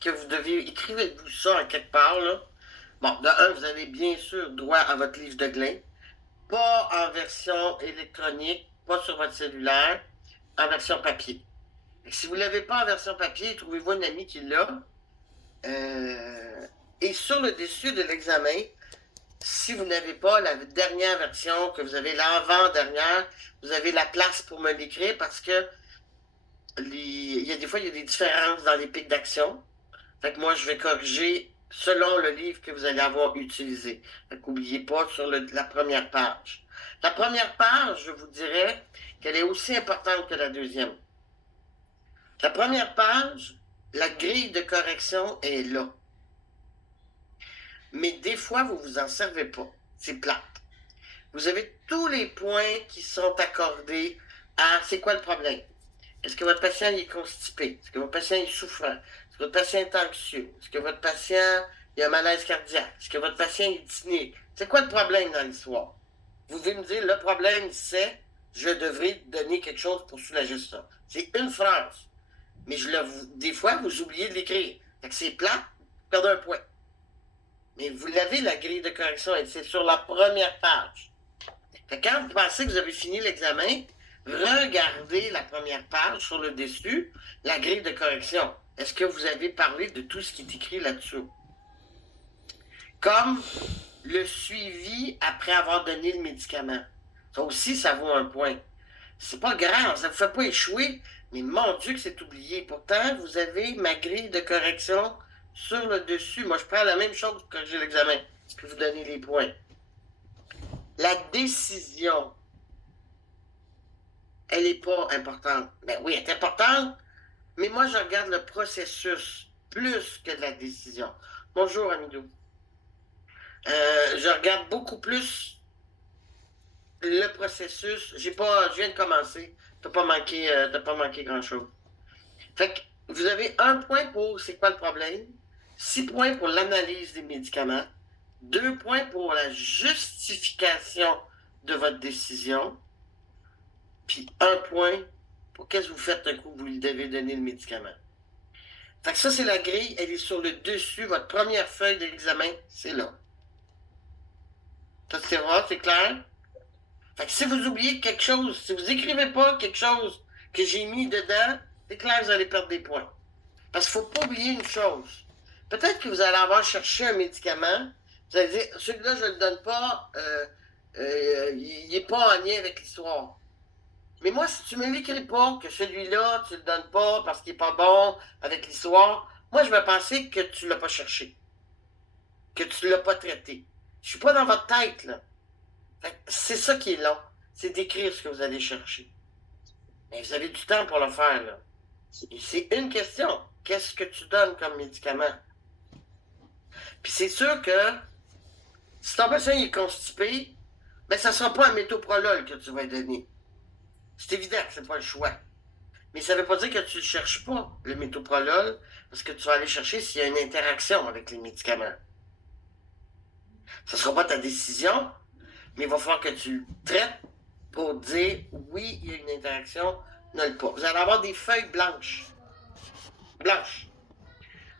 que vous devez, écrivez-vous ça en quelque part, là. Bon, de un, vous avez bien sûr droit à votre livre de Glein, pas en version électronique, pas sur votre cellulaire, en version papier. Si vous ne l'avez pas en version papier, trouvez-vous un ami qui l'a. Euh, et sur le dessus de l'examen, si vous n'avez pas la dernière version, que vous avez l'avant-dernière, vous avez la place pour me l'écrire parce que il y a des fois, il y a des différences dans les pics d'action. Fait que moi, je vais corriger selon le livre que vous allez avoir utilisé. Fait qu'oubliez pas sur la première page. La première page, je vous dirais qu'elle est aussi importante que la deuxième. La première page, la grille de correction est là. Mais des fois, vous vous en servez pas. C'est plate. Vous avez tous les points qui sont accordés à c'est quoi le problème. Est-ce que votre patient est constipé? Est-ce que votre patient est souffrant? Est-ce que votre patient est anxieux? Est-ce que votre patient a un malaise cardiaque? Est-ce que votre patient est dyspnique? C'est quoi le problème dans l'histoire? Vous devez me dire, le problème, c'est je devrais donner quelque chose pour soulager ça. C'est une phrase. Mais des fois, vous oubliez de l'écrire. Fait que c'est plat, vous perdez un point. Mais vous l'avez, la grille de correction, et c'est sur la première page. Fait que quand vous pensez que vous avez fini l'examen, regardez la première page sur le dessus, la grille de correction. Est-ce que vous avez parlé de tout ce qui est écrit là-dessous? Comme le suivi après avoir donné le médicament. Ça aussi, ça vaut un point. C'est pas grave, ça ne vous fait pas échouer, mais mon Dieu que c'est oublié. Pourtant, vous avez ma grille de correction sur le dessus. Moi, je prends la même chose que j'ai l'examen. Je peux vous donner les points. La décision, elle n'est pas importante. Ben oui, elle est importante, mais moi, je regarde le processus plus que la décision. Bonjour, Amidou. Je regarde beaucoup plus le processus. Je viens de commencer. T'as pas manqué grand-chose. Fait que vous avez un point pour c'est quoi le problème, 6 points pour l'analyse des médicaments, 2 points pour la justification de votre décision, puis un point pour qu'est-ce que vous faites un coup vous lui devez donner le médicament. Fait que ça, c'est la grille, elle est sur le dessus, votre première feuille d'examen, c'est là. Ça, c'est vrai, c'est clair? Fait que si vous oubliez quelque chose, si vous écrivez pas quelque chose que j'ai mis dedans, c'est clair, vous allez perdre des points. Parce qu'il ne faut pas oublier une chose. Peut-être que vous allez avoir cherché un médicament, vous allez dire, celui-là, je ne le donne pas, il n'est pas en lien avec l'histoire. Mais moi, si tu ne me l'écris pas, que celui-là, tu ne le donnes pas parce qu'il n'est pas bon avec l'histoire, moi, je vais penser que tu ne l'as pas cherché, que tu ne l'as pas traité. Je ne suis pas dans votre tête, là. C'est ça qui est long, c'est d'écrire ce que vous allez chercher. Mais vous avez du temps pour le faire, là. Et c'est une question. Qu'est-ce que tu donnes comme médicament? Puis c'est sûr que si ton patient est constipé, ben ça ne sera pas un métoprolol que tu vas donner. C'est évident que ce n'est pas le choix. Mais ça ne veut pas dire que tu ne cherches pas le métoprolol, parce que tu vas aller chercher s'il y a une interaction avec les médicaments. Ce ne sera pas ta décision, mais il va falloir que tu le traites pour dire oui, il y a une interaction, ne le pas. Vous allez avoir des feuilles blanches. Blanches.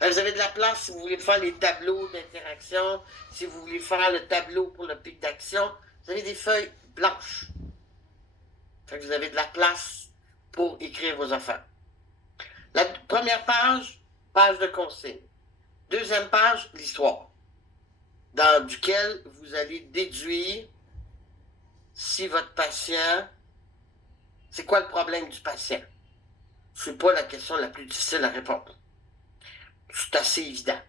Vous avez de la place si vous voulez faire les tableaux d'interaction, si vous voulez faire le tableau pour le pic d'action. Vous avez des feuilles blanches. Fait que vous avez de la place pour écrire vos affaires. La première page, page de consigne. Deuxième page, l'histoire, dans duquel vous allez déduire si votre patient, c'est quoi le problème du patient. Ce n'est pas la question la plus difficile à répondre. C'est assez évident.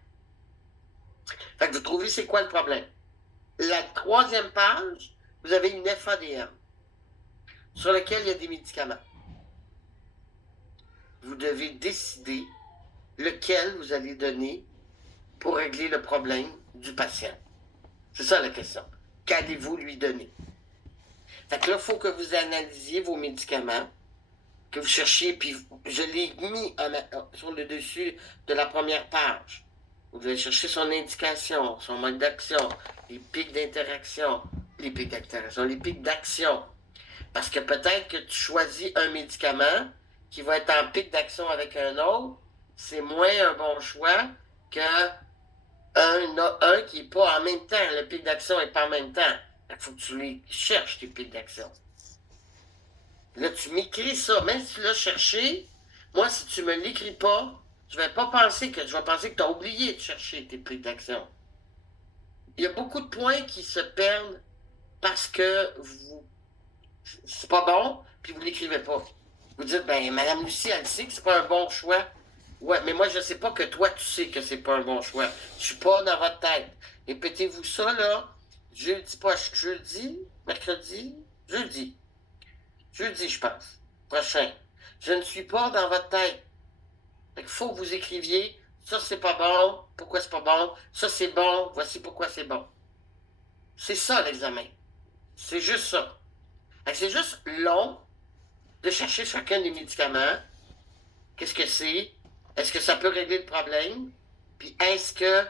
Fait que vous trouvez c'est quoi le problème. La troisième page, vous avez une FADM sur laquelle il y a des médicaments. Vous devez décider lequel vous allez donner pour régler le problème du patient. C'est ça la question. Qu'allez-vous lui donner? Fait que là, il faut que vous analysiez vos médicaments, que vous cherchiez, puis je l'ai mis sur le dessus de la première page. Vous devez chercher son indication, son mode d'action, les pics d'interaction, les pics d'action. Parce que peut-être que tu choisis un médicament qui va être en pic d'action avec un autre, c'est moins un bon choix que un qui n'est pas en même temps. Le pic d'action n'est pas en même temps. Il faut que tu les cherches, tes pics d'action. Là, tu m'écris ça. Même si tu l'as cherché, moi, si tu me l'écris pas, je vais pas penser que je vais penser que tu as oublié de chercher tes pics d'action. Il y a beaucoup de points qui se perdent parce que c'est pas bon, puis vous l'écrivez pas. Vous dites, ben, Madame Lucie, elle sait que c'est pas un bon choix. Ouais, mais moi, je sais pas que toi, tu sais que c'est pas un bon choix. Je suis pas dans votre tête. Répétez-vous ça, là. Jeudi, pas jeudi, mercredi, jeudi. Jeudi, je pense. Prochain. Je ne suis pas dans votre tête. Il faut que vous écriviez, ça, c'est pas bon, pourquoi c'est pas bon, ça, c'est bon, voici pourquoi c'est bon. C'est ça, l'examen. C'est juste ça. C'est juste long de chercher chacun des médicaments. Qu'est-ce que c'est? Est-ce que ça peut régler le problème? Puis est-ce que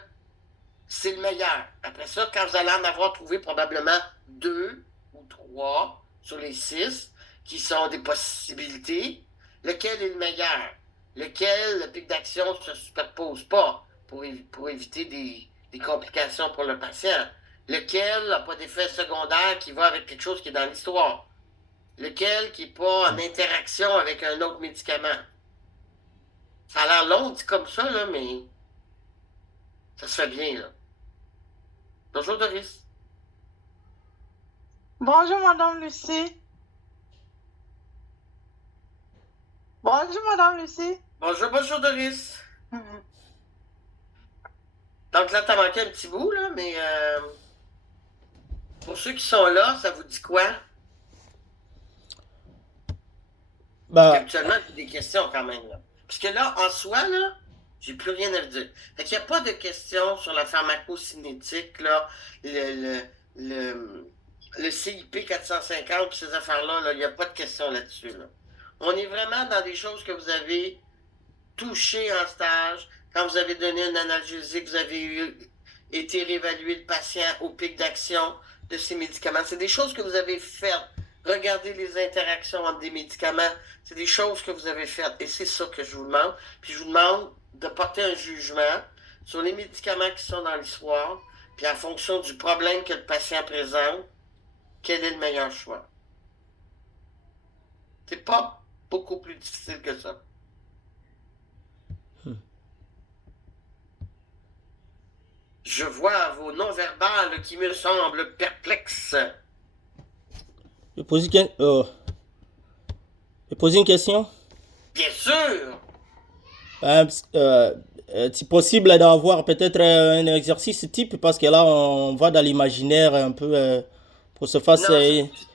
c'est le meilleur? Après ça, quand vous allez en avoir trouvé probablement 2 ou 3 sur les 6 qui sont des possibilités, lequel est le meilleur? Lequel le pic d'action ne se superpose pas pour éviter des complications pour le patient? Lequel n'a pas d'effet secondaire qui va avec quelque chose qui est dans l'histoire? Lequel qui n'est pas en interaction avec un autre médicament? Ça a l'air long dit comme ça, là, mais ça se fait bien, là. Bonjour, Doris. Bonjour, Madame Lucie. Bonjour, Madame Lucie. Bonjour, Doris. Mhm. Donc là, t'as manqué un petit bout, là, mais pour ceux qui sont là, ça vous dit quoi? Parce Bah, qu'habituellement, j'ai des questions quand même, là. Parce que là, en soi, là, j'ai plus rien à vous dire. Fait qu'il n'y a pas de questions sur la pharmacocinétique, là, le, le, le CIP 450, puis ces affaires-là, là, il n'y a pas de questions là-dessus, là. On est vraiment dans des choses que vous avez touché en stage, quand vous avez donné un analgésique, vous avez été réévaluer le patient au pic d'action de ces médicaments. C'est des choses que vous avez faites. Regardez les interactions entre des médicaments. C'est des choses que vous avez faites. Et c'est ça que je vous demande. Puis je vous demande de porter un jugement sur les médicaments qui sont dans l'histoire. Puis en fonction du problème que le patient présente, quel est le meilleur choix? C'est pas beaucoup plus difficile que ça. Je vois vos non-verbales qui me semblent perplexes. je pose une, je pose une question. Bien sûr! Euh, c'est possible d'avoir peut-être un exercice type parce que là, on va dans l'imaginaire un peu pour se faire Non,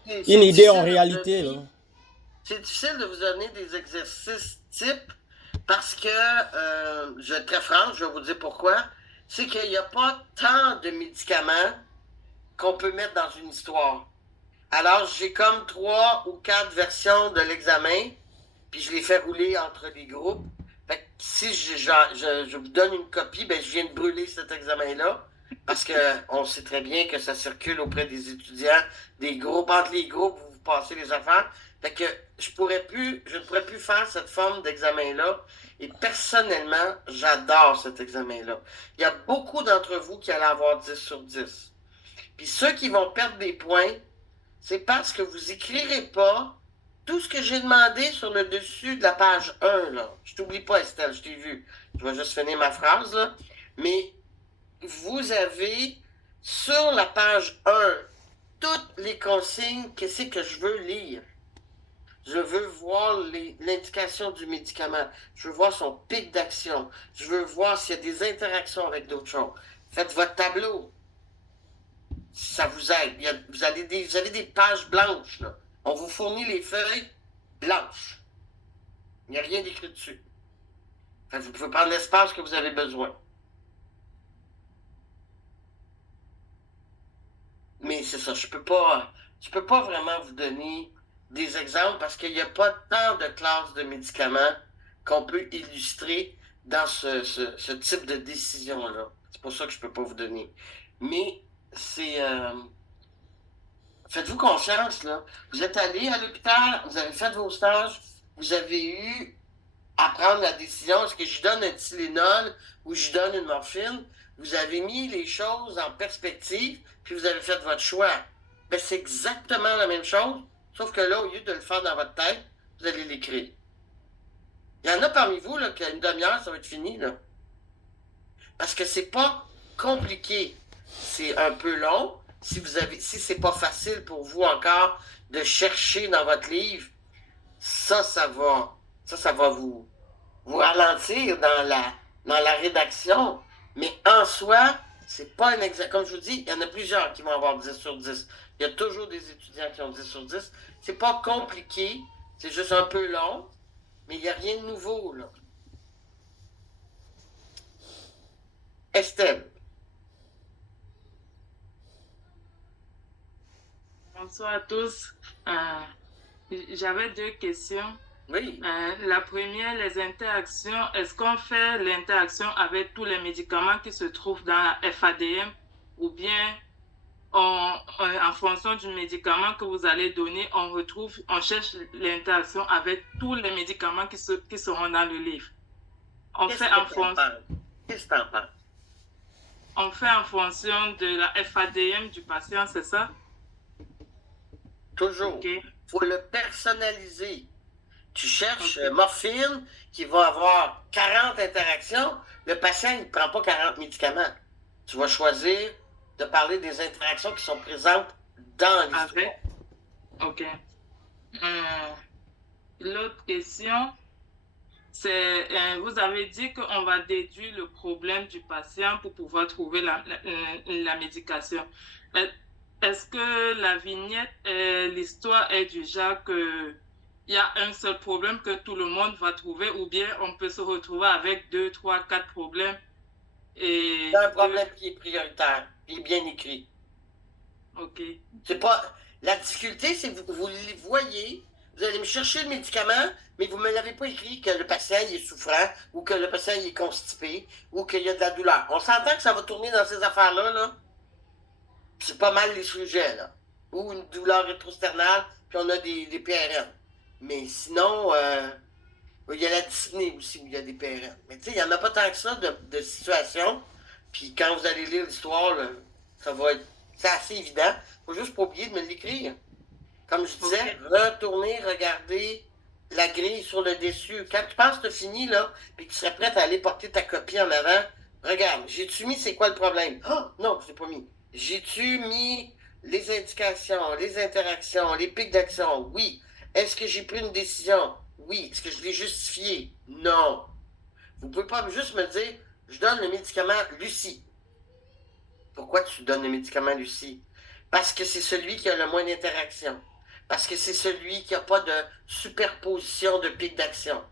une c'est idée en difficile de vous réalité. Là. donner. C'est difficile de vous donner des exercices types parce que, je vais être très franc, je vais vous dire pourquoi. C'est qu'il n'y a pas tant de médicaments qu'on peut mettre dans une histoire. Alors, j'ai comme 3 ou 4 versions de l'examen, puis je les fais rouler entre les groupes. Fait que si je vous donne une copie, ben, je viens de brûler cet examen-là, parce qu'on sait très bien que ça circule auprès des étudiants, des groupes, entre les groupes, vous passez les affaires. Fait que je ne pourrais plus faire cette forme d'examen-là. Et personnellement, j'adore cet examen-là. Il y a beaucoup d'entre vous qui allez avoir 10 sur 10. Puis ceux qui vont perdre des points, c'est parce que vous écrirez pas tout ce que j'ai demandé sur le dessus de la page 1, là. Je t'oublie pas, Estelle, je t'ai vu. Je vais juste finir ma phrase, là. Mais vous avez sur la page 1 toutes les consignes, qu'est-ce que je veux lire. Je veux voir l'indication du médicament. Je veux voir son pic d'action. Je veux voir s'il y a des interactions avec d'autres choses. Faites votre tableau. Ça vous aide. Vous avez des pages blanches, là. On vous fournit les feuilles blanches. Il n'y a rien d'écrit dessus. Fait que vous pouvez prendre l'espace que vous avez besoin. Mais c'est ça, je peux pas vraiment vous donner des exemples parce qu'il n'y a pas tant de classes de médicaments qu'on peut illustrer dans ce type de décision-là. C'est pour ça que je ne peux pas vous donner. Mais c'est, faites-vous confiance, là. Vous êtes allé à l'hôpital, vous avez fait vos stages, vous avez eu à prendre la décision, est-ce que je donne un Tylenol ou je donne une morphine? Vous avez mis les choses en perspective, puis vous avez fait votre choix. Ben, c'est exactement la même chose, sauf que là, au lieu de le faire dans votre tête, vous allez l'écrire. Il y en a parmi vous, là, qu'à une demi-heure, ça va être fini, là. Parce que c'est pas compliqué. C'est un peu long. Si c'est pas facile pour vous encore de chercher dans votre livre, ça va vous ralentir dans la rédaction. Mais en soi, c'est pas un examen. Comme je vous dis, il y en a plusieurs qui vont avoir 10 sur 10. Il y a toujours des étudiants qui ont 10 sur 10. C'est pas compliqué, c'est juste un peu long, mais il n'y a rien de nouveau, là. Estelle, Bonsoir à tous. J'avais deux questions. oui. La première, les interactions. Est-ce qu'on fait l'interaction avec tous les médicaments qui se trouvent dans la FADM ou bien en fonction du médicament que vous allez donner, on cherche l'interaction avec tous les médicaments qui seront dans le livre. Qu'est-ce que t'en penses? Qu'est-ce que t'en penses? On fait en fonction de la FADM du patient, c'est ça? Toujours. OK. Faut le personnaliser. Tu cherches morphine qui va avoir 40 interactions. Le patient, il ne prend pas 40 médicaments. Tu vas choisir de parler des interactions qui sont présentes dans l'histoire. Avec. OK. L'autre question, c'est, vous avez dit qu'on va déduire le problème du patient pour pouvoir trouver la médication. Est-ce que la vignette, l'histoire est du genre que il y a un seul problème que tout le monde va trouver ou bien on peut se retrouver avec 2, 3, 4 problèmes et C'est un problème qui est prioritaire, qui est bien écrit. OK. C'est pas... La difficulté, c'est que vous le voyez, vous allez me chercher le médicament, mais vous ne me l'avez pas écrit que le patient il est souffrant, ou que le patient il est constipé, ou qu'il y a de la douleur. On s'entend que ça va tourner dans ces affaires-là, là. C'est pas mal les sujets, là. Ou une douleur rétrosternale, puis on a des PRN. Mais sinon, il y a la dyspnée aussi où il y a des PRN. Mais tu sais, il n'y en a pas tant que ça de situations. Puis quand vous allez lire l'histoire, là, ça va être... C'est assez évident. Faut juste pas oublier de me l'écrire. Comme je disais, retourner regarder la grille sur le dessus. Quand tu penses que tu as fini, là, puis que tu serais prête à aller porter ta copie en avant, regarde, j'ai-tu mis c'est quoi le problème? Ah, non, je l'ai pas mis. J'ai-tu mis les indications, les interactions, les pics d'action? Oui. Est-ce que j'ai pris une décision? Oui. Est-ce que je l'ai justifié? Non. Vous pouvez pas juste me dire, je donne le médicament Lucie. Pourquoi tu donnes le médicament Lucie? Parce que c'est celui qui a le moins d'interaction. Parce que c'est celui qui n'a pas de superposition de pics d'action.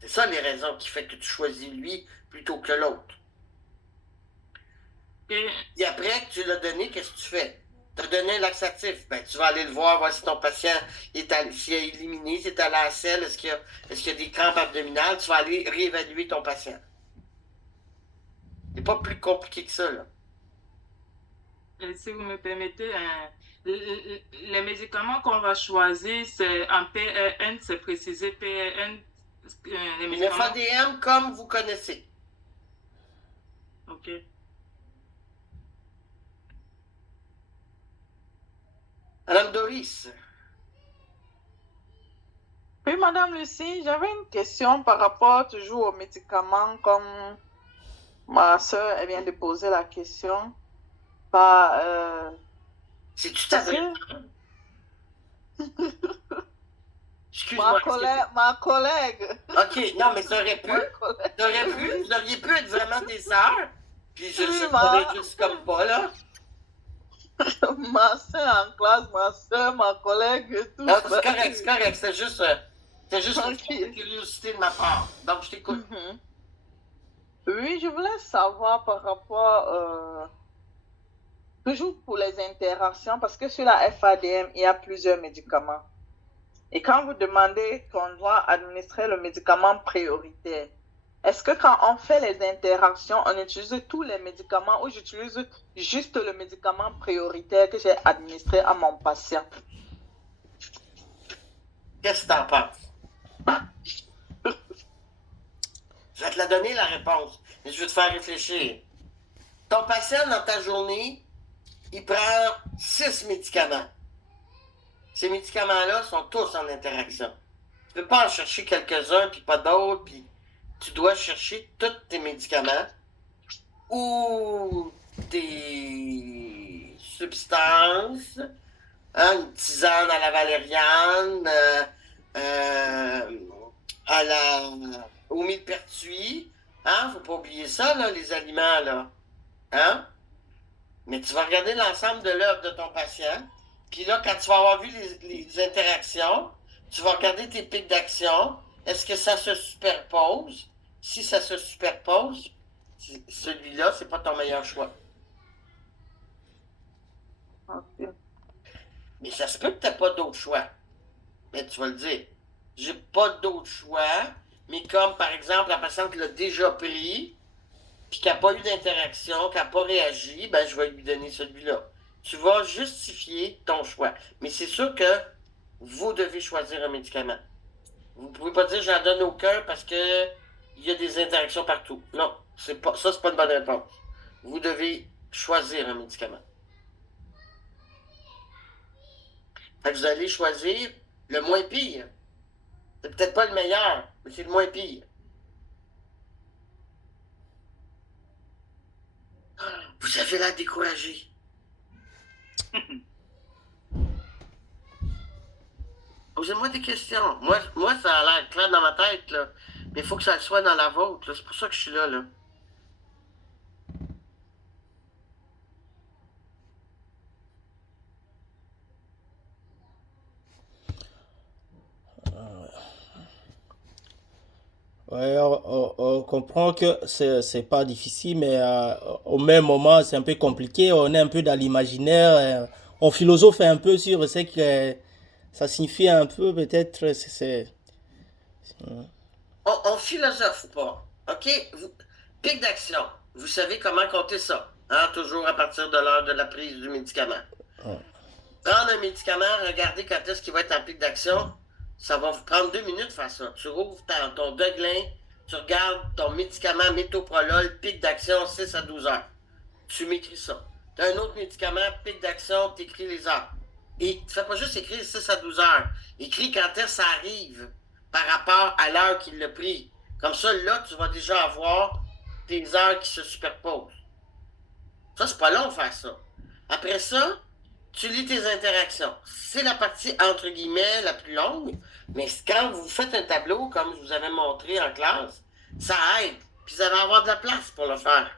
C'est ça les raisons qui fait que tu choisis lui plutôt que l'autre. Et après que tu l'as donné, qu'est-ce que tu fais? Tu as donné un laxatif. Ben, tu vas aller le voir si ton patient s'il a éliminé, s'il est allé à la selle, est-ce qu'il y a des crampes abdominales. Tu vas aller réévaluer ton patient. C'est pas plus compliqué que ça, là. Si vous me permettez, les médicaments qu'on va choisir, c'est en PRN, c'est précisé PRN. Les Une médicaments... FADM comme vous connaissez. OK. Madame Doris. Oui, Madame Lucie, j'avais une question par rapport toujours aux médicaments, comme ma soeur, elle vient de poser la question. Si tu t'adresses. Excuse-moi. Ma collègue. Ok, non, mais ça aurait pu. Vous auriez pu être vraiment des sœurs. Puis je sais pas juste comme pas, là. Ma soeur en classe, ma soeur, ma collègue, tout. Non, c'est correct. C'est juste une curiosité de ma part. Donc, je t'écoute. Oui, je voulais savoir par rapport, toujours pour les interactions, parce que sur la FADM, il y a plusieurs médicaments. Et quand vous demandez qu'on doit administrer le médicament prioritaire, est-ce que quand on fait les interactions, on utilise tous les médicaments ou j'utilise juste le médicament prioritaire que j'ai administré à mon patient? Qu'est-ce que t'en penses? Je vais te la donner, la réponse, mais je vais te faire réfléchir. Ton patient, dans ta journée, il prend 6 médicaments. Ces médicaments-là sont tous en interaction. Tu ne peux pas en chercher quelques-uns, puis pas d'autres, puis tu dois chercher tous tes médicaments ou des substances, hein, une tisane à la valériane, au millepertuis. Hein, faut pas oublier ça, là, les aliments, là. Hein? Mais tu vas regarder l'ensemble de l'œuvre de ton patient. Puis là, quand tu vas avoir vu les interactions, tu vas regarder tes pics d'action. Est-ce que ça se superpose? Si ça se superpose, celui-là, c'est pas ton meilleur choix. Ok. Mais ça se peut que tu n'aies pas d'autre choix. Mais tu vas le dire. J'ai pas d'autre choix. Mais comme par exemple la patiente qui l'a déjà pris, puis qui n'a pas eu d'interaction, qui n'a pas réagi, ben je vais lui donner celui-là. Tu vas justifier ton choix. Mais c'est sûr que vous devez choisir un médicament. Vous ne pouvez pas dire j'en donne aucun parce que il y a des interactions partout. Non, c'est pas une bonne réponse. Vous devez choisir un médicament. Fait que vous allez choisir le moins pire. C'est peut-être pas le meilleur, mais c'est le moins pire. Vous avez l'air découragé. Posez-moi des questions. Moi, ça a l'air clair dans ma tête, là. Mais il faut que ça le soit dans la vôtre, là. C'est pour ça que je suis là, là. Ouais, on comprend que c'est pas difficile, mais au même moment, c'est un peu compliqué. On est un peu dans l'imaginaire. On philosophe un peu sur ce que ça signifie un peu, peut-être. On philosophe pas. OK? Pic d'action. Vous savez comment compter ça. Hein? Toujours à partir de l'heure de la prise du médicament. Ouais. Prendre un médicament, regardez quand est-ce qu'il va être en pic d'action. Ça va vous prendre 2 minutes de faire ça. Tu rouvres ton Deglin, tu regardes ton médicament métoprolol, pic d'action 6 à 12 heures. Tu m'écris ça. Tu as un autre médicament, pic d'action, tu écris les heures. Et tu ne fais pas juste écrire 6 à 12 heures. Écris quand est-ce que ça arrive par rapport à l'heure qu'il l'a pris. Comme ça, là, tu vas déjà avoir tes heures qui se superposent. Ça, c'est pas long de faire ça. Après ça, tu lis tes interactions. C'est la partie, entre guillemets, la plus longue, mais quand vous faites un tableau, comme je vous avais montré en classe, ça aide. Puis vous allez avoir de la place pour le faire.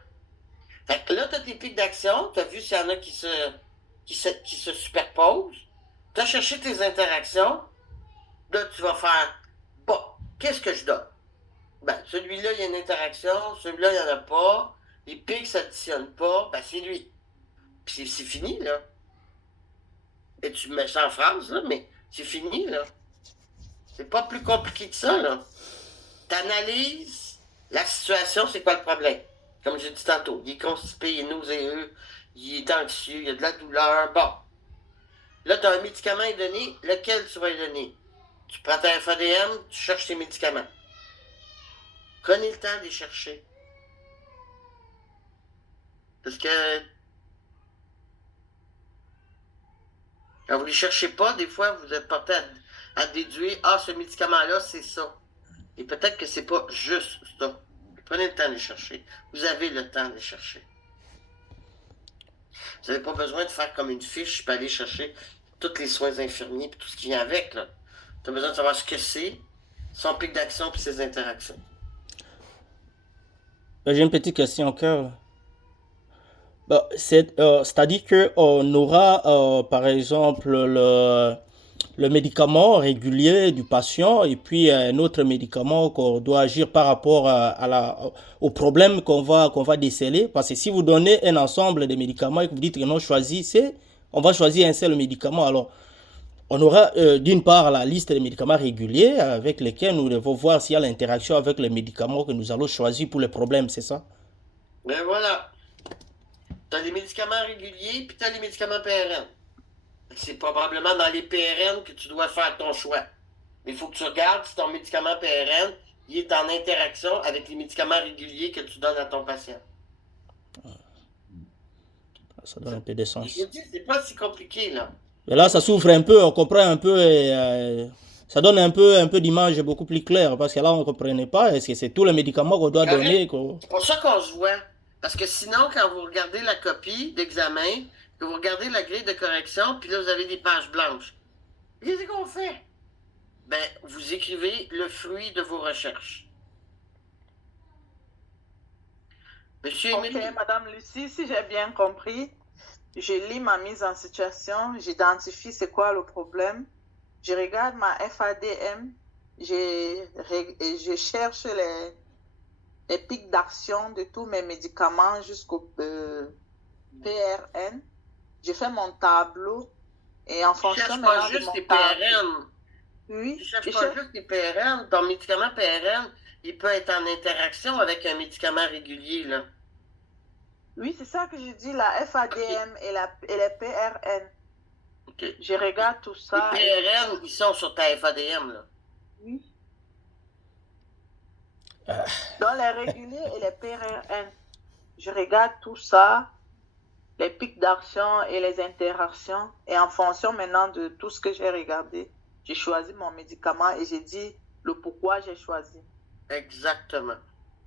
Fait que là, tu as tes pics d'action, tu as vu s'il y en a qui se superposent. Tu as cherché tes interactions. Là, tu vas faire, bon, qu'est-ce que je donne? Ben, celui-là, il y a une interaction, celui-là, il n'y en a pas. Les pics ne s'additionnent pas, ben, c'est lui. Puis c'est fini, là. Et tu mets ça en phrase, là, mais c'est fini, là. C'est pas plus compliqué que ça, là. T'analyses la situation, c'est quoi le problème? Comme j'ai dit tantôt, il est constipé, il est nauséeux, il est anxieux, il y a de la douleur. Bon. Là, tu as un médicament à donner, lequel tu vas lui donner? Tu prends ta FADM, tu cherches tes médicaments. Prenez le temps de les chercher. Parce que quand vous ne les cherchez pas, des fois, vous êtes porté à déduire, ah, ce médicament-là, c'est ça. Et peut-être que c'est pas juste ça. Prenez le temps de les chercher. Vous avez le temps de les chercher. Vous n'avez pas besoin de faire comme une fiche et aller chercher tous les soins infirmiers et tout ce qui vient avec. Tu as besoin de savoir ce que c'est, son pic d'action et ses interactions. J'ai une petite question au cœur. C'est-à-dire qu'on aura, par exemple, le médicament régulier du patient et puis un autre médicament qu'on doit agir par rapport au problème qu'on va déceler. Parce que si vous donnez un ensemble de médicaments et que vous dites que non, choisissez, on va choisir un seul médicament. Alors, on aura d'une part la liste des médicaments réguliers avec lesquels nous devons voir s'il y a l'interaction avec les médicaments que nous allons choisir pour les problèmes, c'est ça? Ben voilà. Tu as les médicaments réguliers puis tu as les médicaments PRN. C'est probablement dans les PRN que tu dois faire ton choix. Mais il faut que tu regardes si ton médicament PRN il est en interaction avec les médicaments réguliers que tu donnes à ton patient. Ça donne un peu de sens. Je dis, c'est pas si compliqué, là. Mais là, ça s'ouvre un peu, on comprend un peu, et, ça donne un peu d'image beaucoup plus claire, parce que là, on ne comprenait pas, est-ce que c'est tous les médicaments qu'on doit donner C'est pour ça qu'on se voit. Parce que sinon, quand vous regardez la copie d'examen, que vous regardez la grille de correction, puis là, vous avez des pages blanches. Qu'est-ce qu'on fait? Ben, vous écrivez le fruit de vos recherches. Monsieur Ok, Émilie. Madame Lucie, si j'ai bien compris, je lis ma mise en situation, j'identifie c'est quoi le problème, je regarde ma FADM, je cherche les pics d'action de tous mes médicaments jusqu'au PRN, je fais mon tableau et en Tu fonction cherches maintenant pas de juste mon les tableau, PRN. oui, Tu cherches je pas cherche, juste les PRN. Ton médicament PRN, il peut être en interaction avec un médicament régulier, là. oui, c'est ça que je dis, la FADM et les PRN. OK. Je regarde tout Les ça. PRN, ils sont sur ta FADM, là. Oui. Dans les réguliers et les PRN, je regarde tout ça, les pics d'action et les interactions. Et en fonction maintenant de tout ce que j'ai regardé, j'ai choisi mon médicament et j'ai dit le pourquoi j'ai choisi. Exactement.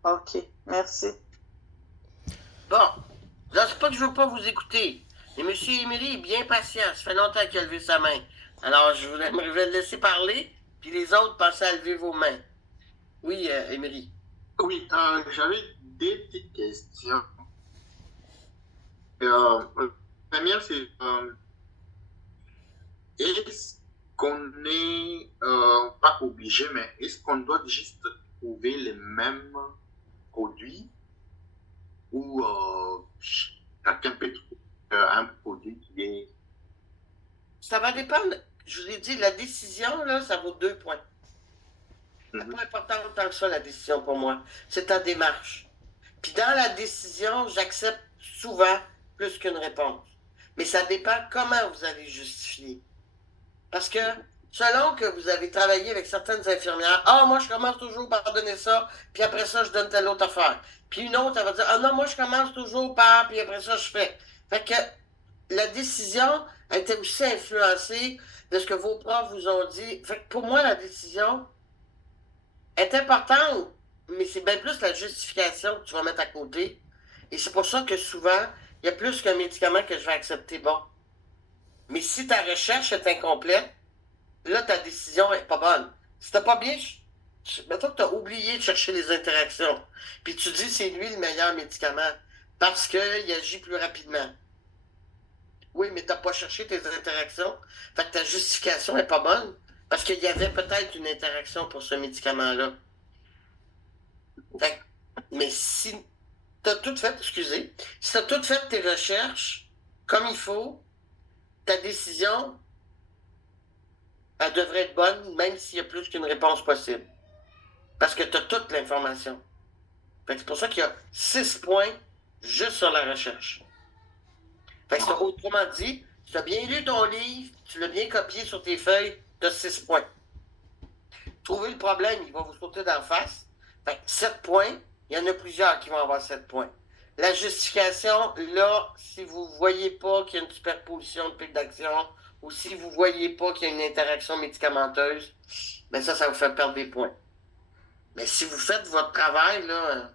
Ok, merci. Bon, là, c'est pas que je veux pas vous écouter. Mais M. Émilie est bien patient. Ça fait longtemps qu'il a levé sa main. Alors, je vais le laisser parler, puis les autres, pensez à lever vos mains. Oui, Émilie. Oui, j'avais des petites questions. La première, c'est est-ce qu'on n'est pas obligé, mais est-ce qu'on doit juste trouver les mêmes produits ou chacun peut trouver un produit qui est... Ça va dépendre. Je vous ai dit, la décision, là, ça vaut 2 points. C'est Mhm. pas important autant que ça, la décision pour moi. C'est ta démarche. Puis dans la décision, j'accepte souvent plus qu'une réponse. Mais ça dépend comment vous allez justifier. Parce que selon que vous avez travaillé avec certaines infirmières, ah, moi, je commence toujours par donner ça, puis après ça, je donne telle autre affaire. Puis une autre, elle va dire, ah non, moi, je commence toujours par, puis après ça, je fais. Fait que la décision était aussi influencée de ce que vos profs vous ont dit. Fait que pour moi, la décision est importante, mais c'est bien plus la justification que tu vas mettre à côté. Et c'est pour ça que souvent, il y a plus qu'un médicament que je vais accepter bon. Mais si ta recherche est incomplète, là, ta décision est pas bonne. Si t'as pas bien. Mettons que tu as oublié de chercher les interactions, puis tu dis c'est lui le meilleur médicament parce qu'il agit plus rapidement. Oui, mais tu n'as pas cherché tes interactions. Fait que ta justification est pas bonne parce qu'il y avait peut-être une interaction pour ce médicament-là. Fait que- mais si tu as tout fait, excusez, si tu as tout fait tes recherches comme il faut, ta décision, elle devrait être bonne, même s'il y a plus qu'une réponse possible. Parce que tu as toute l'information. Fait que c'est pour ça qu'il y a 6 points juste sur la recherche. Fait que autrement dit, tu as bien lu ton livre, tu l'as bien copié sur tes feuilles, tu as 6 points. Trouver le problème, il va vous sauter d'en face. Fait que 7 points, il y en a plusieurs qui vont avoir 7 points. La justification, là, si vous ne voyez pas qu'il y a une superposition de pics d'action, ou si vous ne voyez pas qu'il y a une interaction médicamenteuse, ben ça vous fait perdre des points. Mais si vous faites votre travail, là,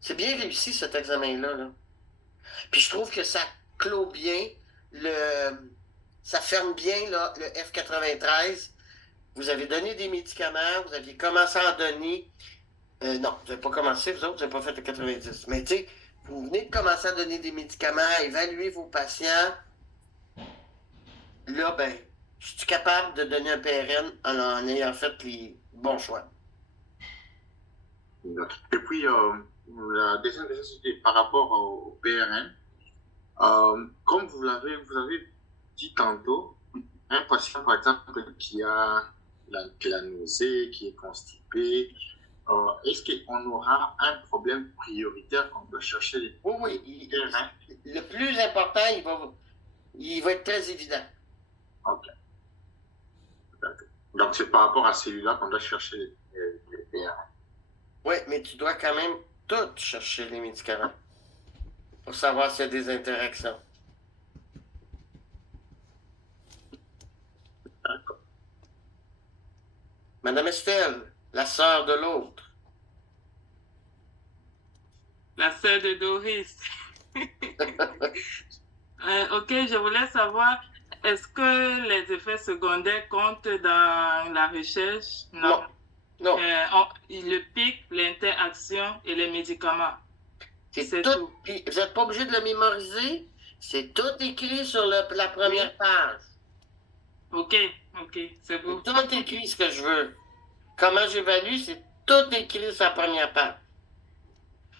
c'est bien réussi cet examen-là. Là. Puis je trouve que ça clôt bien ça ferme bien là, le F93. Vous avez donné des médicaments, vous aviez commencé à en donner. Non, vous n'avez pas commencé, vous autres, vous n'avez pas fait le 90. Mais tu sais, vous venez de commencer à donner des médicaments, à évaluer vos patients. Là, ben, je suis capable de donner un PRN en ayant fait les bons choix. Et puis, la deuxième question, c'était par rapport au PRN. Comme vous avez dit tantôt, un patient, par exemple, qui a la nausée, qui est constipé, est-ce qu'on aura un problème prioritaire qu'on doit chercher les Oui, PRN? le plus important, il va être très évident. Ok. D'accord. Donc, c'est par rapport à celui-là qu'on doit chercher les les PRN. Oui, mais tu dois quand même tout chercher les médicaments pour savoir s'il y a des interactions. D'accord. Madame Estelle, la sœur de l'autre. La sœur de Doris. Ok, je voulais savoir, est-ce que les effets secondaires comptent dans la recherche? Non. Non. Le pic, l'interaction et les médicaments. C'est tout. Puis, vous n'êtes pas obligé de le mémoriser. C'est tout écrit sur la première page. Ok, c'est beau. C'est tout écrit ce que je veux. Comment j'évalue, c'est tout écrit sur la première page.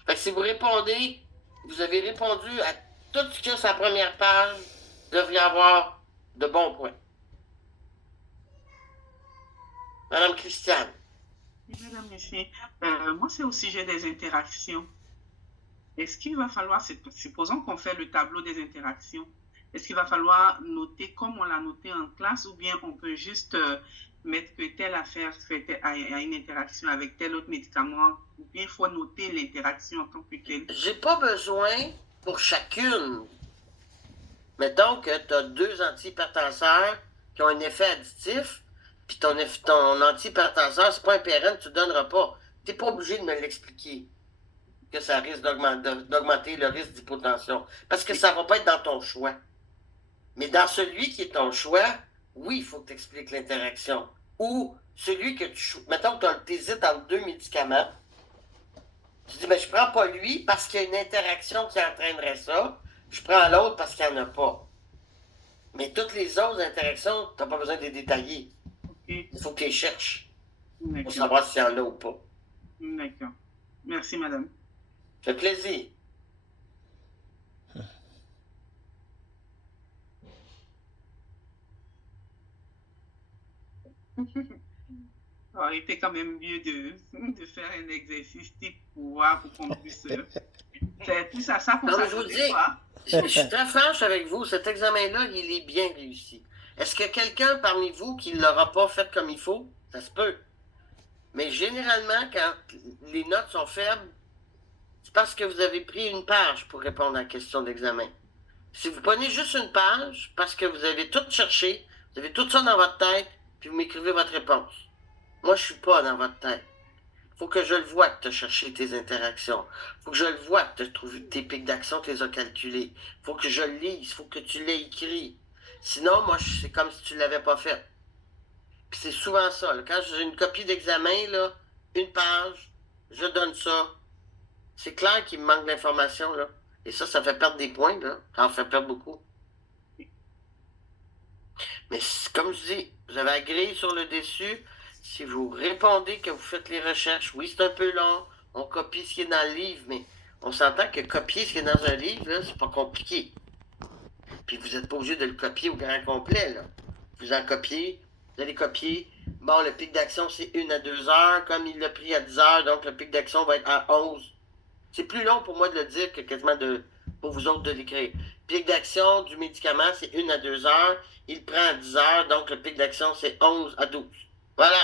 Fait que si vous répondez, vous avez répondu à tout ce qu'il y a sur la première page, vous devriez avoir de bons points. Madame Christiane. Oui, Madame Lucie, moi c'est au sujet des interactions. Est-ce qu'il va falloir, supposons qu'on fait le tableau des interactions, est-ce qu'il va falloir noter comme on l'a noté en classe ou bien on peut juste mettre que telle affaire a une interaction avec tel autre médicament ou bien il faut noter l'interaction en tant que telle? J'ai pas besoin pour chacune. Mettons que tu as 2 antihypertenseurs qui ont un effet additif, puis ton antihypertenseur, c'est pas un PRN, tu ne donneras pas. Tu n'es pas obligé de me l'expliquer que ça risque d'augmenter le risque d'hypotension. Parce que ça ne va pas être dans ton choix. Mais dans celui qui est ton choix, oui, il faut que tu expliques l'interaction. Ou celui que mettons que tu hésites entre 2 médicaments, tu dis, mais je prends pas lui parce qu'il y a une interaction qui entraînerait ça, je prends l'autre parce qu'il n'y en a pas. Mais toutes les autres interactions, tu n'as pas besoin de les détailler. Okay. Il faut que tu les cherches pour savoir s'il y en a ou pas. D'accord. Merci, madame. Ça fait plaisir. Alors, il était quand même mieux de faire un exercice type pour voir, pour qu'on puisse faire plus à ça. Non, mais je vous dis, je suis très franche avec vous. Cet examen-là, il est bien réussi. Est-ce qu'il y a quelqu'un parmi vous qui ne l'aura pas fait comme il faut? Ça se peut. Mais généralement, quand les notes sont faibles, c'est parce que vous avez pris une page pour répondre à la question d'examen. Si vous prenez juste une page, parce que vous avez tout cherché, vous avez tout ça dans votre tête, puis vous m'écrivez votre réponse. Moi, je ne suis pas dans votre tête. Il faut que je le vois que tu as cherché tes interactions. Il faut que je le vois que tu as trouvé tes pics d'action, tu les as calculés. Il faut que je le lise, il faut que tu l'aies écrit. Sinon, moi, c'est comme si tu ne l'avais pas fait. Puis c'est souvent ça. Là. Quand j'ai une copie d'examen, là, une page, je donne ça. C'est clair qu'il me manque d'informations, là. Et ça fait perdre des points, là. Ça en fait perdre beaucoup. Mais comme je dis, vous avez la grille sur le dessus. Si vous répondez que vous faites les recherches, oui, c'est un peu long. On copie ce qui est dans le livre, mais on s'entend que copier ce qui est dans un livre, là, c'est pas compliqué. Puis vous n'êtes pas obligé de le copier au grand complet, là. Vous en copiez, vous allez copier. Bon, le pic d'action, c'est 1 à 2 heures. Comme il l'a pris à 10 heures, donc le pic d'action va être à 11. C'est plus long pour moi de le dire que quasiment pour vous autres de l'écrire. Pic d'action du médicament, c'est 1 à 2 heures. Il prend à 10 heures, donc le pic d'action, c'est 11 à 12. Voilà.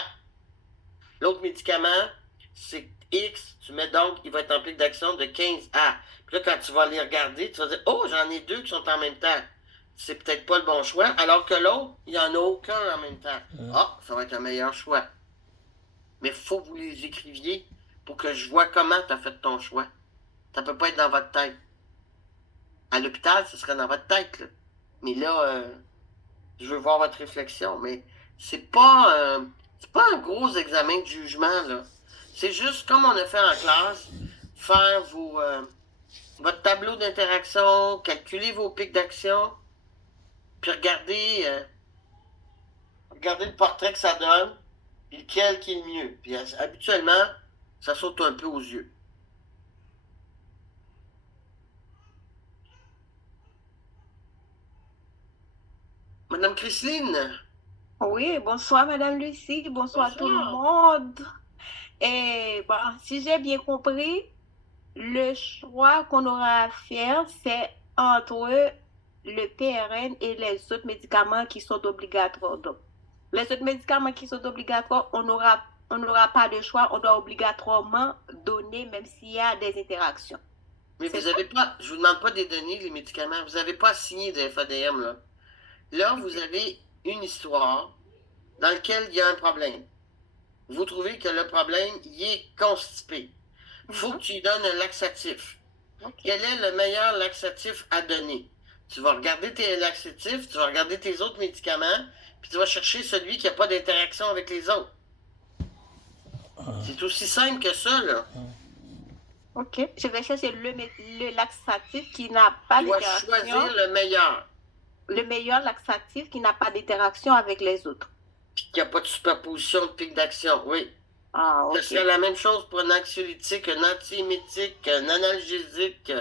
L'autre médicament, c'est X. Tu mets donc, il va être en pic d'action de 15 à. Puis là, quand tu vas les regarder, tu vas dire, oh, j'en ai 2 qui sont en même temps. C'est peut-être pas le bon choix, alors que l'autre, il n'y en a aucun en même temps. Ah, ça va être un meilleur choix. Mais il faut que vous les écriviez pour que je vois comment tu as fait ton choix. Ça peut pas être dans votre tête. À l'hôpital, ce serait dans votre tête, là. Mais là, je veux voir votre réflexion. Mais c'est pas un gros examen de jugement, là. C'est juste comme on a fait en classe, faire votre tableau d'interaction, calculer vos pics d'action, puis regardez le portrait que ça donne, puis lequel qui est le mieux. Puis habituellement, ça saute un peu aux yeux. Madame Christine. Oui, bonsoir Madame Lucie, bonsoir tout le monde. Et bon, si j'ai bien compris, le choix qu'on aura à faire, c'est entre le PRN et les autres médicaments qui sont obligatoires. Donc, les autres médicaments qui sont obligatoires, on n'aura on n'aura pas de choix, on doit obligatoirement donner, même s'il y a des interactions. Mais C'est vous avez pas, je vous demande pas de les donner, les médicaments. Vous n'avez pas signé de FADM, là. Là, vous avez une histoire dans laquelle il y a un problème. Vous trouvez que le problème, il est constipé. Il faut que tu lui donnes un laxatif. Ok. Quel est le meilleur laxatif à donner? Tu vas regarder tes laxatifs, tu vas regarder tes autres médicaments, puis tu vas chercher celui qui n'a pas d'interaction avec les autres. C'est aussi simple que ça, là. Ok. Je vais chercher le laxatif qui n'a pas Tu dois d'interaction. choisir le meilleur, Le meilleur laxatif qui n'a pas d'interaction avec les autres. puis qui n'a pas de superposition de pic d'action, oui. Ah, Ce ok. serait la même chose pour un anxiolytique, un antiémétique, un analgésique,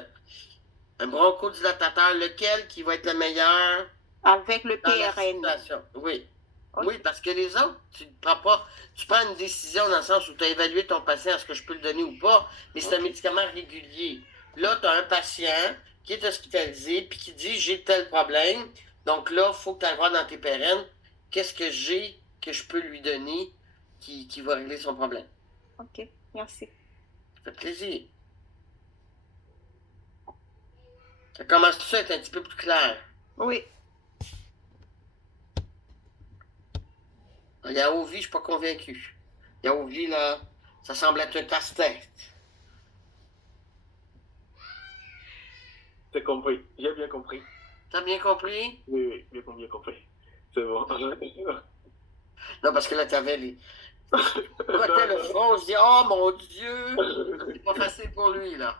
un bronchodilatateur, lequel qui va être le meilleur Avec le dans la PRN. situation. Oui. Ok. Oui, parce que les autres, tu ne prends pas. Tu prends une décision dans le sens où tu as évalué ton patient, est-ce que je peux le donner ou pas, mais c'est un médicament régulier. Là, tu as un patient qui est hospitalisé puis qui dit j'ai tel problème. Donc là, il faut que tu ailles voir dans tes PRN qu'est-ce que j'ai que je peux lui donner qui va régler son problème. Ok, merci. Ça fait plaisir. Ça commence à être un petit peu plus clair. Oui. Yaovi, je ne suis pas convaincu. Yaovi, là, ça semble être un casse-tête. C'est compris. J'ai bien compris. T'as bien compris? Oui, oui, bien compris. C'est bon. Non, parce que là, t'avais les. Frottais le front, je dis, oh mon Dieu! C'est pas facile pour lui, là.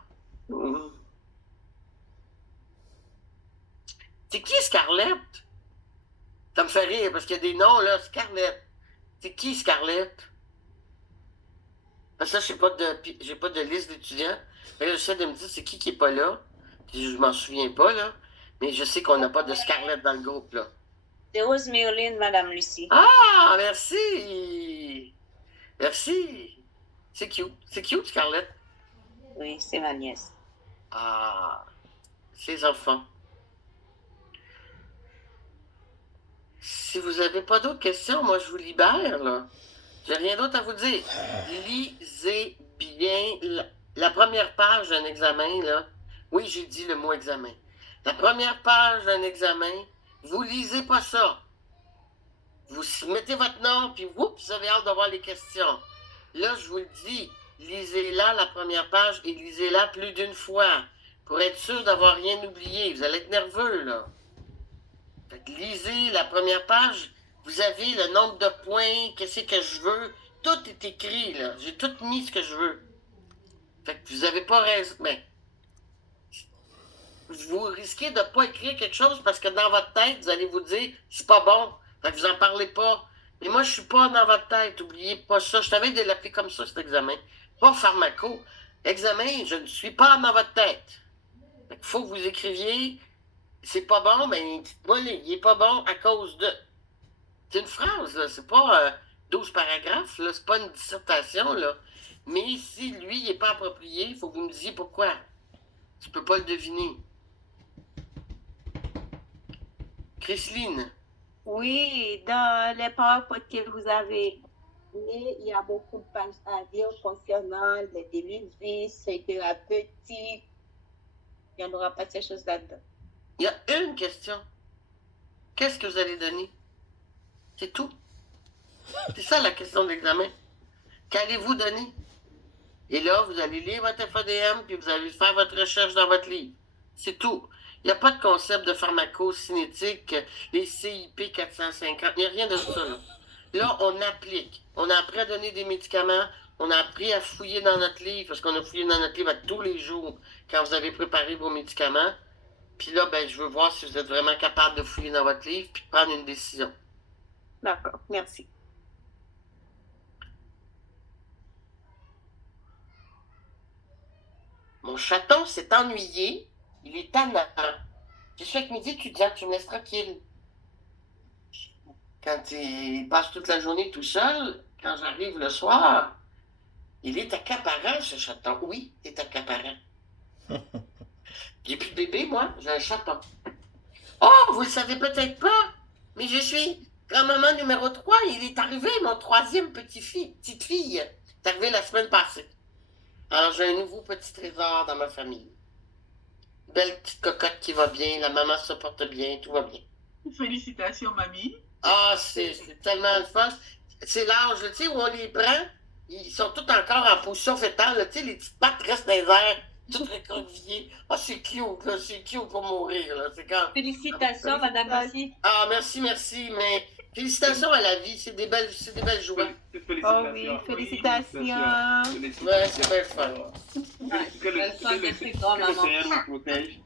C'est qui Scarlett? Ça me fait rire parce qu'il y a des noms, là. Scarlett. C'est qui Scarlett? Parce que là, j'ai pas de liste d'étudiants. Mais là, j'essaie de me dire, c'est qui est pas là? Puis je m'en souviens pas, là. Mais je sais qu'on n'a pas de Scarlett dans le groupe, là. C'est Rose Merlin, Madame Lucie. Ah, merci! Merci! C'est cute, Scarlett. Oui, c'est ma nièce. Ah, ses enfants. Si vous n'avez pas d'autres questions, moi, je vous libère, là. J'ai rien d'autre à vous dire. Lisez bien la première page d'un examen, là. Oui, j'ai dit le mot examen. La première page d'un examen, vous lisez pas ça. Vous mettez votre nom, puis oups, vous avez hâte d'avoir les questions. Là, je vous le dis, lisez-la, la première page, et lisez-la plus d'une fois, pour être sûr d'avoir rien oublié. Vous allez être nerveux, là. Fait que lisez la première page, vous avez le nombre de points, qu'est-ce que je veux, tout est écrit, là. J'ai tout mis ce que je veux. Fait que vous n'avez pas raison, mais vous risquez de ne pas écrire quelque chose parce que dans votre tête, vous allez vous dire, c'est pas bon, fait que vous n'en parlez pas. Mais moi, je suis pas dans votre tête, oubliez pas ça. Je t'avais de l'appeler comme ça, cet examen. Pas pharmaco. Examen, je ne suis pas dans votre tête. Fait qu'il faut que vous écriviez, c'est pas bon, mais dites-moi, il est pas bon à cause de. C'est une phrase, là, c'est pas 12 paragraphes, là, c'est pas une dissertation, là. Mais si lui, il n'est pas approprié, il faut que vous me disiez pourquoi. Tu peux pas le deviner. Chrisline. Oui, dans les PowerPoint que vous avez mis, il y a beaucoup de pages à dire concernant les débuts de vie, c'est thérapeutique. Il n'y en aura pas de ces choses là-dedans. Il y a une question. Qu'est-ce que vous allez donner? C'est tout. C'est ça la question de l'examen. Qu'allez-vous donner? Et là, vous allez lire votre FADM, puis vous allez faire votre recherche dans votre livre. C'est tout. Il n'y a pas de concept de pharmacocinétique, les CIP 450, il n'y a rien de ça. Là, on applique. On a appris à donner des médicaments, on a appris à fouiller dans notre livre, parce qu'on a fouillé dans notre livre à tous les jours quand vous avez préparé vos médicaments. Puis là, ben, je veux voir si vous êtes vraiment capable de fouiller dans votre livre puis de prendre une décision. D'accord, merci. Mon chaton s'est ennuyé. Il est tannant. Je suis avec mes étudiants, tu me laisses tranquille. Quand il passe toute la journée tout seul, quand j'arrive le soir, il est accaparant, ce chaton. Oui, il est accaparant. J'ai plus de bébé, moi, j'ai un chaton. Oh, vous le savez peut-être pas, mais je suis Grand-maman numéro 3, il est arrivé, mon troisième petite fille. C'est arrivé la semaine passée. Alors, j'ai un nouveau petit trésor dans ma famille. Belle petite cocotte qui va bien, la maman se porte bien, tout va bien. Félicitations, mamie. Ah, c'est tellement le fun. C'est l'âge, tu sais, où on les prend, ils sont tous encore en position fétale, là, tu sais, les petites pattes restent dans les airs, toutes recroquevillées. Ah, c'est cute, là, c'est cute pour mourir, là. C'est quand... Félicitations, Madame Lucie. Ah, merci, mais félicitations à la vie, c'est des belles joies. Oh oui, félicitations. Ouais, c'est bien le fun. Que le Seigneur nous protège.